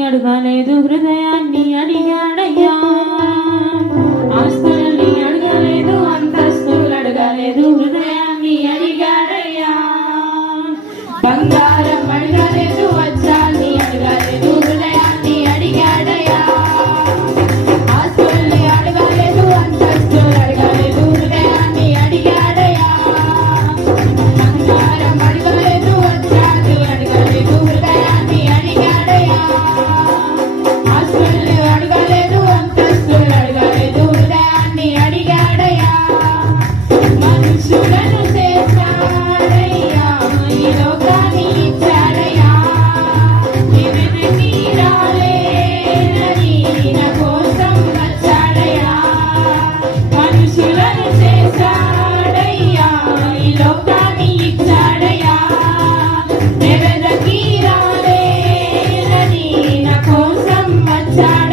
అడగలేదు హృదయాన్ని అడిగాడయ్యా ఆస్తుల్ని అడగలేదు అంతస్తులు అడగలేదు హృదయాన్ని అడిగాడయ్యా బంగారం అడగలేదు వజ్రాన్ని అడగలేదు హృదయాన్ని అడిగాడయ్యా ఆస్తుల్ని అడగలేదు అంతస్తులు అడగలేదు హృదయాన్ని అడిగాడయ్యా బంగారం అడగలేదు వజ్రాన్ని అడగలేదు హృదయాన్ని అడిగాడయ్యా ఆస్తుల్ని అడగలేదు అంతస్తులు అడగలేదు హృదయాన్ని అడిగాడయ్యా మనుషులను చేశాడయ్యా ఈ లోకాన్ని ఇచ్చాడయ్యా ఎవరికి రాలేనని నా కోసం వచ్చాడయ్యా మనుషులను చేశాడయ్యా ఈ లోకాన్ని ఇచ్చాడయ్యా ఎవరికి రాలేనని నా కోసం వచ్చాడు